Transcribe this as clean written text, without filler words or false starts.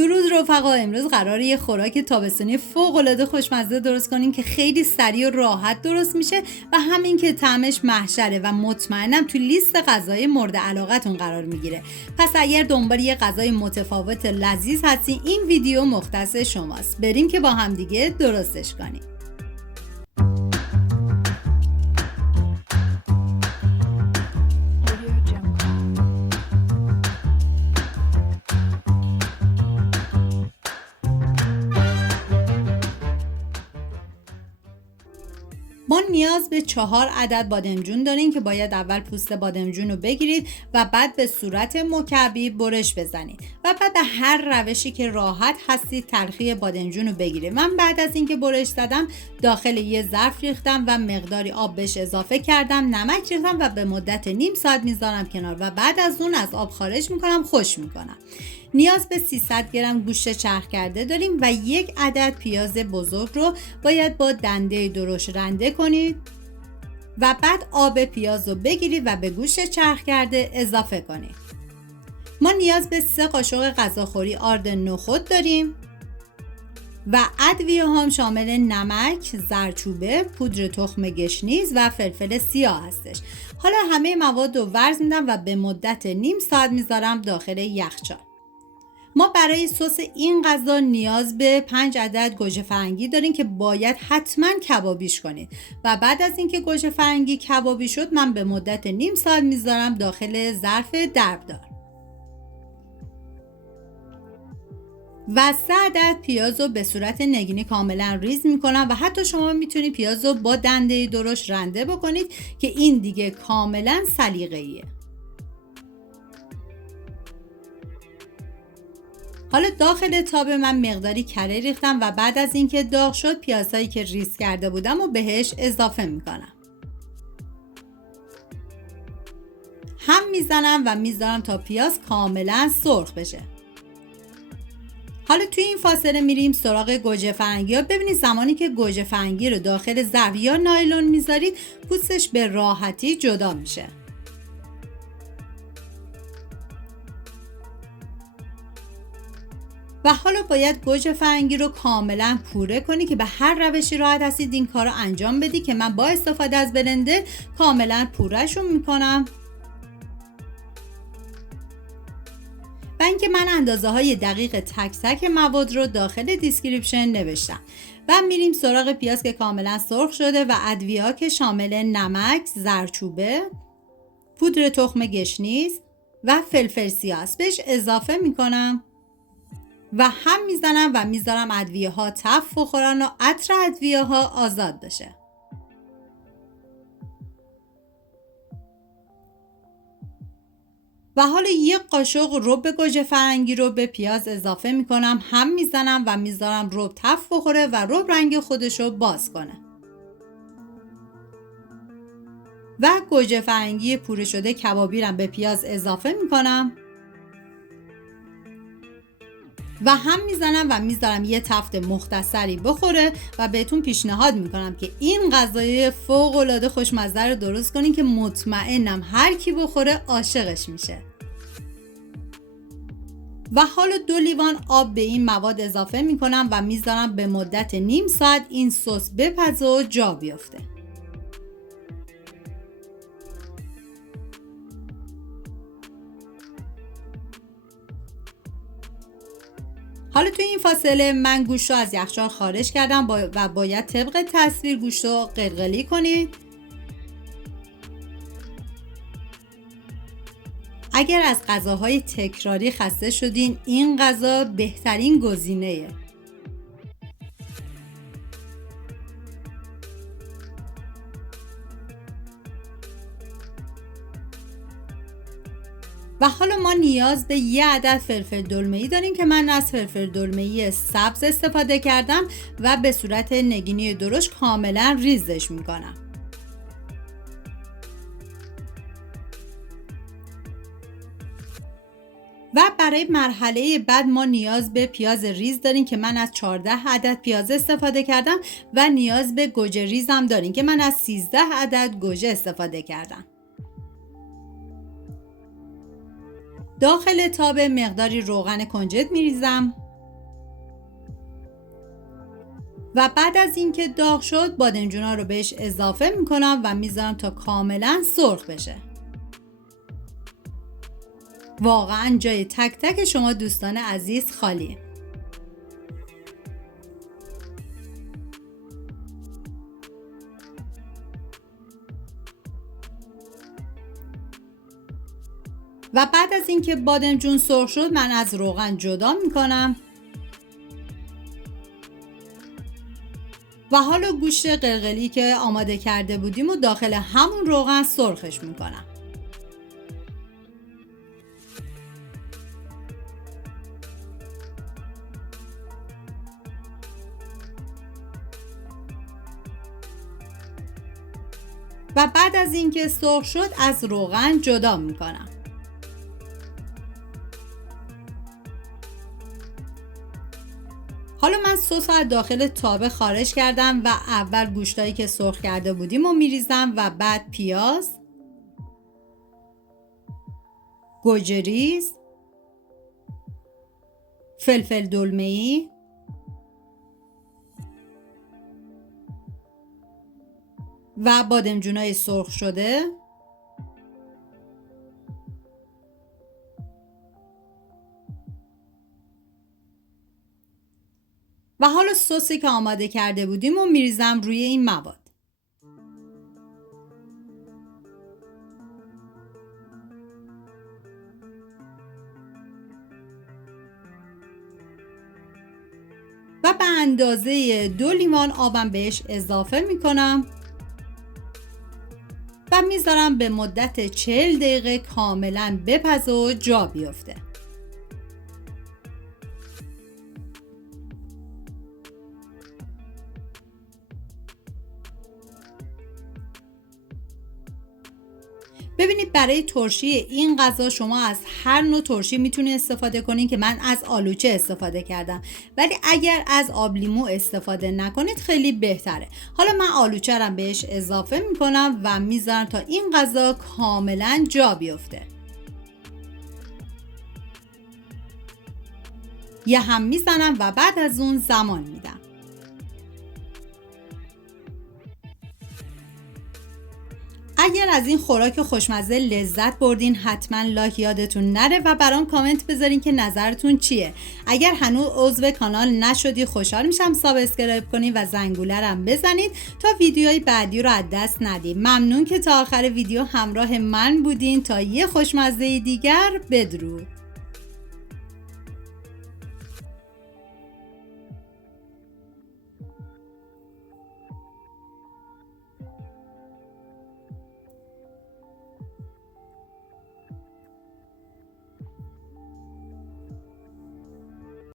درود رفقا، امروز قراره یه خوراک تابستونی فوق‌العاده خوشمزه درست کنیم که خیلی سریع و راحت درست میشه و همین که طعمش محشره و مطمئنم تو لیست غذای مورد علاقتون قرار میگیره. پس اگر دنبال یه غذای متفاوت لذیذ هستین این ویدیو مختص شماست. بریم که با هم دیگه درستش کنیم. ما نیاز به 4 عدد بادمجون داریم که باید اول پوست بادمجون رو بگیرید و بعد به صورت مکعبی برش بزنید و بعد به هر روشی که راحت هستید تلخی بادمجون رو بگیرید. من بعد از اینکه برش زدم داخل یه ظرف ریختم و مقداری آب بهش اضافه کردم، نمک ریختم و به مدت نیم ساعت میذارم کنار و بعد از اون از آب خارج میکنم، خشک میکنم. نیاز به 300 گرم گوشت چرخ کرده داریم و 1 عدد پیاز بزرگ رو باید با دنده درشت رنده کنید و بعد آب پیاز رو بگیرید و به گوشت چرخ کرده اضافه کنید. ما نیاز به 3 قاشق غذاخوری آرد نخود داریم و ادویه هم شامل نمک، زردچوبه، پودر تخم گشنیز و فلفل سیاه هستش. حالا همه مواد رو ورز میدم و به مدت نیم ساعت میذارم داخل یخچال. ما برای سس این غذا نیاز به 5 عدد گوجه فرنگی داریم که باید حتما کبابیش کنید و بعد از اینکه گوجه فرنگی کبابی شد من به مدت نیم ساعت میذارم داخل ظرف دربدار و 3 عدد پیاز رو به صورت نگینی کاملا ریز میکنم و حتی شما میتونید پیاز رو با دنده درشت رنده بکنید که این دیگه کاملا سلیقه‌ایه. حالا داخل تاب من مقداری کره ریختم و بعد از اینکه داغ شد پیازهایی که ریز کرده بودم و بهش اضافه میکنم. هم میزنم و میذارم تا پیاز کاملا سرخ بشه. حالا توی این فاصله میریم سراغ گوجه فرنگی ها. ببینید زمانی که گوجه فرنگی رو داخل ظرف یا نایلون میذارید پوستش به راحتی جدا میشه. و حالا باید گوجه فرنگی رو کاملا پوره کنی که به هر روشی راحت هستید این کار رو انجام بدی که من با استفاده از بلندر کاملا پورهشون میکنم. و اینکه من اندازه های دقیق تک تک مواد رو داخل دیسکریپشن نوشتم. و میریم سراغ پیاز که کاملا سرخ شده و ادویه ها که شامل نمک، زردچوبه، پودر تخم گشنیز و فلفل سیاه است بهش اضافه میکنم و هم میزنم و میذارم ادویه ها تف بخورن و عطر ادویه ها آزاد بشه. و حالا 1 قاشق رب گوجه فرنگی رو به پیاز اضافه میکنم، هم میزنم و میذارم رب تف بخوره و رب رنگ خودش رو باز کنه. و گوجه فرنگی پوره شده کبابی رو به پیاز اضافه میکنم و هم میزنم و میذارم یه تفت مختصری بخوره و بهتون پیشنهاد میکنم که این غذای فوق‌العاده خوشمزه رو درست کنین که مطمئنم هر کی بخوره عاشقش میشه. و حالا 2 لیوان آب به این مواد اضافه میکنم و میذارم به مدت نیم ساعت این سس بپزه و جا بیفته. حالا توی این فاصله من گوشت رو از یخچال خارج کردم و باید طبق تصویر گوشت رو قلقلی کنید. اگر از غذاهای تکراری خسته شدین این غذا بهترین گزینه‌ایه. و حالا ما نیاز به 1 عدد فلفل دلمه‌ای داریم که من از فلفل دلمه‌ای سبز استفاده کردم و به صورت نگینی درشت کاملا ریزش میکنم. و برای مرحله بعد ما نیاز به پیاز ریز داریم که من از 14 عدد پیاز استفاده کردم و نیاز به گوجه ریز هم داریم که من از 13 عدد گوجه استفاده کردم. داخل تاب مقداری روغن کنجد میریزم و بعد از اینکه داغ شد بادمجونا رو بهش اضافه میکنم و میذارم تا کاملا سرخ بشه. واقعا جای تک تک شما دوستان عزیز خالیه. و بعد از اینکه بادمجون سرخ شد من از روغن جدا میکنم و حالا گوشت قلقلی که آماده کرده بودیم و داخل همون روغن سرخش میکنم. و بعد از اینکه سرخ شد از روغن جدا میکنم. حالا من سس از داخل تابه خارج کردم و اول گوشتایی که سرخ کرده بودیم رو میریزم و بعد پیاز، گوجه ریز، فلفل دلمه‌ای و بادمجونای سرخ شده و حالا سسی که آماده کرده بودیم و میریزم روی این مواد. و به اندازه 2 لیوان آبم بهش اضافه میکنم و میذارم به مدت 40 دقیقه کاملا بپزه و جا بیفته. ببینید برای ترشی این غذا شما از هر نوع ترشی میتونید استفاده کنید که من از آلوچه استفاده کردم، ولی اگر از آب لیمو استفاده نکنید خیلی بهتره. حالا من آلوچه رو بهش اضافه میکنم و میذارم تا این غذا کاملا جا بیفته. یه هم میزنم و بعد از اون زمان میدم. اگر از این خوراک خوشمزه لذت بردین حتما لایک یادتون نره و برام کامنت بذارین که نظرتون چیه. اگر هنوز عضو کانال نشدی خوشحال میشم سابسکرایب کنین و زنگوله رو بزنید تا ویدیوهای بعدی رو از دست ندید. ممنون که تا آخر ویدیو همراه من بودین. تا یه خوشمزه دیگر، بدرود.